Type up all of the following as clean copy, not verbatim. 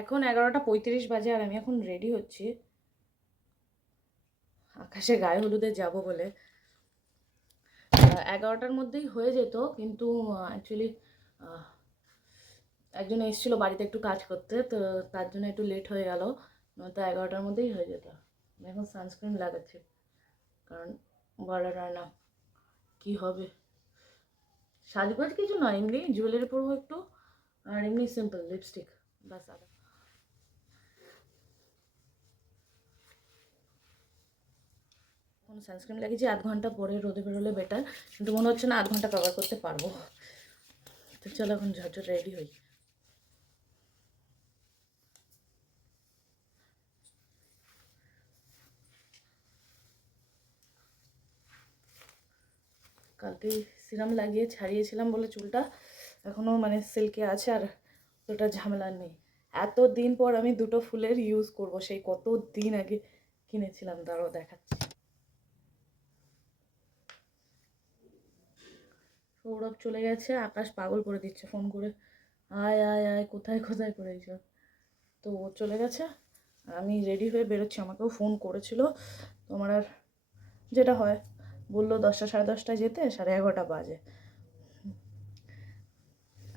এখন 11:35 বাজে আর আমি এখন রেডি হচ্ছি আকাশে গায়ে হলুদে যাব বলে। 11টার মধ্যেই হয়ে যেত, কিন্তু অ্যাকচুয়ালি একজন এসেছিলো বাড়িতে একটু কাজ করতে, তো তার জন্য একটু লেট হয়ে গেল, নয়তো 11টার মধ্যেই হয়ে যেত। আমি এখন সানস্ক্রিন লাগাচ্ছি কারণ বলা যায় না কী হবে। সাজগোজ কিছু নয়, এমনি জুয়েলারি পরবো একটু, আর এমনি সিম্পল লিপস্টিক, ব্যাস। আদা কোনো সানস্ক্রিন লাগিয়েছি, 1/2 ঘন্টা পরে রোদে বেরোলে বেটার, কিন্তু মনে হচ্ছে না 1/2 ঘন্টা কভার করতে পারবো। তো চলো এখন ঝটঝট রেডি হই। কালকে সিরাম লাগিয়ে ছাড়িয়েছিলাম বলে চুলটা এখনও মানে সিল্কে আছে, আর ওটা ঝামেলা নেই। এত দিন পর আমি দুটো ফুলের ইউজ করব, সেই কত দিন আগে কিনেছিলাম, তারও দেখাচ্ছি। সৌরভ চলে গেছে, আকাশ পাগল করে দিচ্ছে ফোন করে, আয় আয় আয়, কোথায় কোথায় করে এইসব। তো ও চলে গেছে আর আমি রেডি হয়ে বেরোচ্ছি। আমাকেও ফোন করেছিল, তোমার আর যেটা হয় বললো 10টা 10:30টায় যেতে, 11:30 বাজে।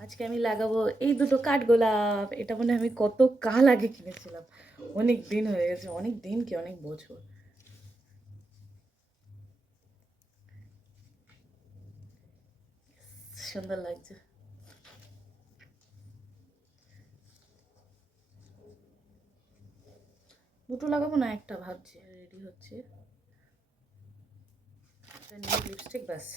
আজকে আমি লাগাবো এই দুটো কাঠগোলাপ। এটা মনে হয় আমি কত কাল আগে কিনেছিলাম, অনেক দিন হয়ে গেছে, অনেক দিন কি অনেক বছর। সুন্দর লাগছে। দুটো লাগাবো না, একটা ভাবছি। রেডি হচ্ছে, লিপস্টিক, ব্যাস।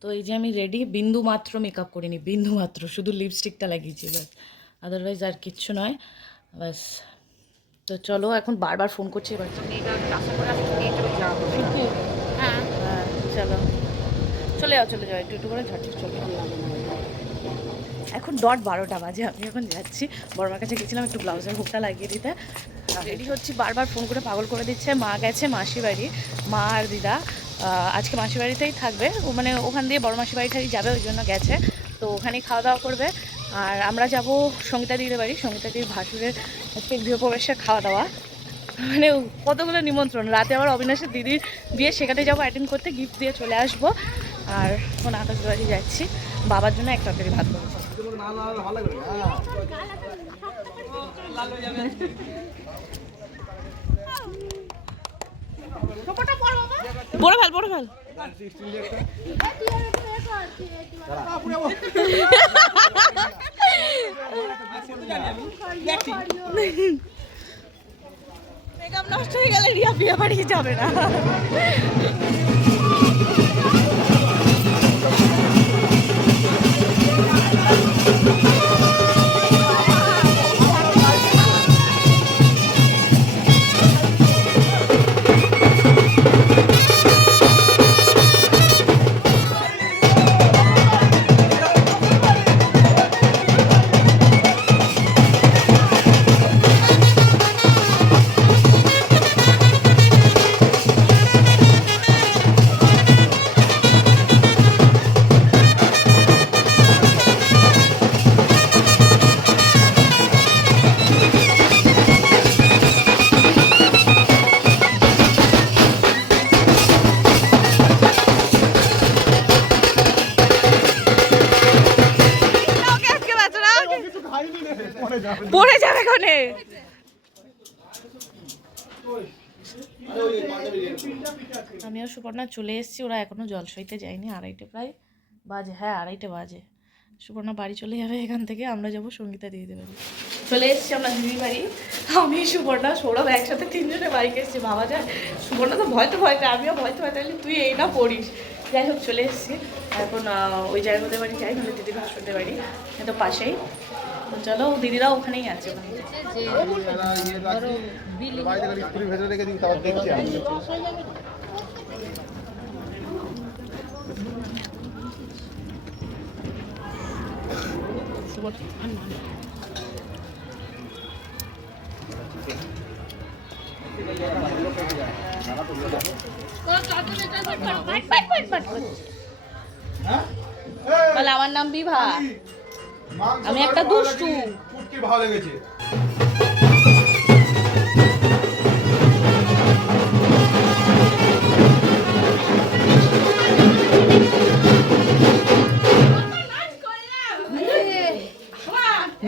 তো এই যে আমি রেডি, বিন্দু মাত্র মেকআপ করিনি, বিন্দু মাত্র, শুধু লিপস্টিকটা লাগিয়েছি ব্যাস, আদারওয়াইজ আর কিচ্ছু নয়, ব্যাস। তো চলো, এখন বারবার ফোন করছি এবার। হ্যাঁ হ্যাঁ, চলো চলে যাও চলে যাও, একটু একটু করে ঝটঝট চলে যাও। এখন 12:30 বাজে, আমি এখন যাচ্ছি। বড়মার কাছে গেছিলাম একটু ব্লাউজের হুকটা লাগিয়ে দিতে, রেডি হচ্ছি। বারবার ফোন করে পাগল করে দিচ্ছে। মা গেছে মাসি বাড়ি, মা আর দিদা আজকে মাসি বাড়িতেই থাকবে, ও মানে ওখান দিয়ে বড় মাসি বাড়িটাই যাবে, ওই জন্য গেছে। তো ওখানেই খাওয়া দাওয়া করবে। আর আমরা যাব সঙ্গীতা দিদির বাড়ি, সঙ্গীতা দিদির ভাসুরের হচ্ছে গৃহপ্রবেশের খাওয়া দাওয়া, মানে কতগুলো নিমন্ত্রণ। রাতে আবার অবিনাশের দিদির বিয়ে, সেখানে যাবো অ্যাটেন্ড করতে, গিফট দিয়ে চলে আসবো। আর এখন আকাশ বাড়ি যাচ্ছি, বাবার জন্য এক তরকারি ভাত করবো। বড় ফেল বড় ফেল। মেকআপ নষ্ট হয়ে গেলে রিয়া বিয়ে বাড়ি যাবে না। পড়ে যাবে কোনে। আমি আর সুপর্ণা চলে এসেছি, ওরা এখনো জল সইতে যায়নি। 2:30 প্রায় বাজে, হ্যাঁ 2:30 বাজে। সুপর্ণা বাড়ি চলে যাবে এখান থেকে, আমরা যাবো সঙ্গীতা দিদিদের বাড়ি। চলে এসেছি আমরা দিদির বাড়ি, আমি সুপর্ণা সৌরভ একসাথে 3জনে বাইকে এসেছি। ভাবা যায়, সুপর্ণা তো ভয়তে ভয়তে, আমিও ভয়তে ভয়তে, তুই এই না পড়িস। যাই হোক চলে এসেছি এখন, ওই জায়গাদের বাড়ি যাই, মানে দিদির ভাসুরদের বাড়ি, তো পাশেই। তো চলো, দিদিরাও ওখানেই আছে। তাহলে আমার নাম বিভা, আমি একটা দুষ্টু। পুটকি ভালো লেগেছে।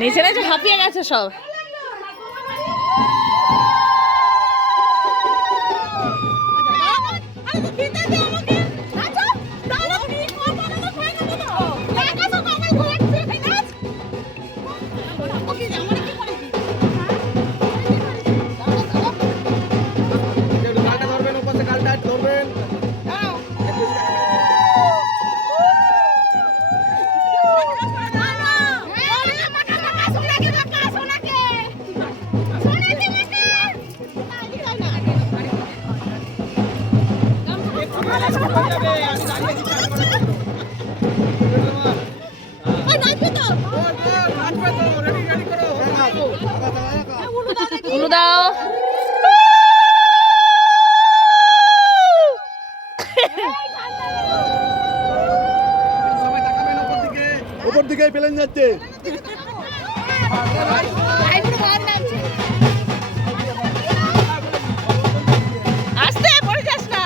নিচে নিচে হাঁপিয়ে গেছে সব। গালটা ধরবেন, উপরে গালটা ধরবেন। উলু দাও। উপর দিকে প্লেন যাচ্ছে। আস্তে পড়ে যাস না।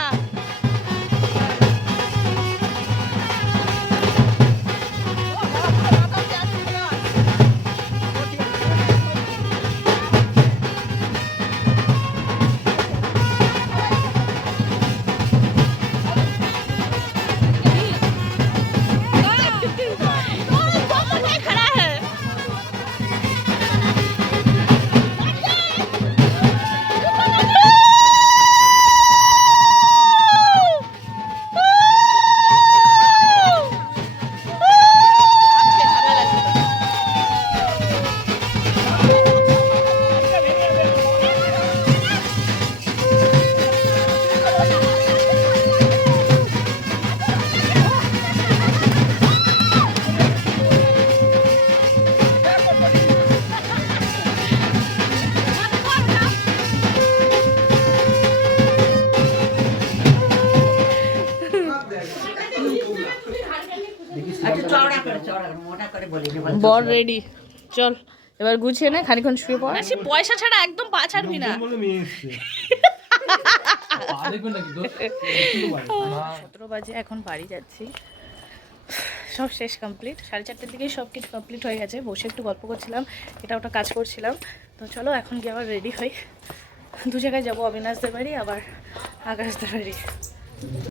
खड़ा है। বর রেডি, চল এবার গুছিয়ে নে, খানিক্ষণ শুয়ে পড়। আসি পয়সা ছাড়া একদম পা ছাড়বি না। 17 বাজে, এখন বাড়ি যাচ্ছি। সব শেষ কমপ্লিট, 4:30 দিকেই সব কিছু কমপ্লিট হয়ে গেছে। বসে একটু গল্প করছিলাম, এটা ওটা কাজ করছিলাম। তো চলো এখন গিয়ে আবার রেডি হই, দু জায়গায় যাবো, অবিনাশদের বাড়ি আবার আকাশদের বাড়ি।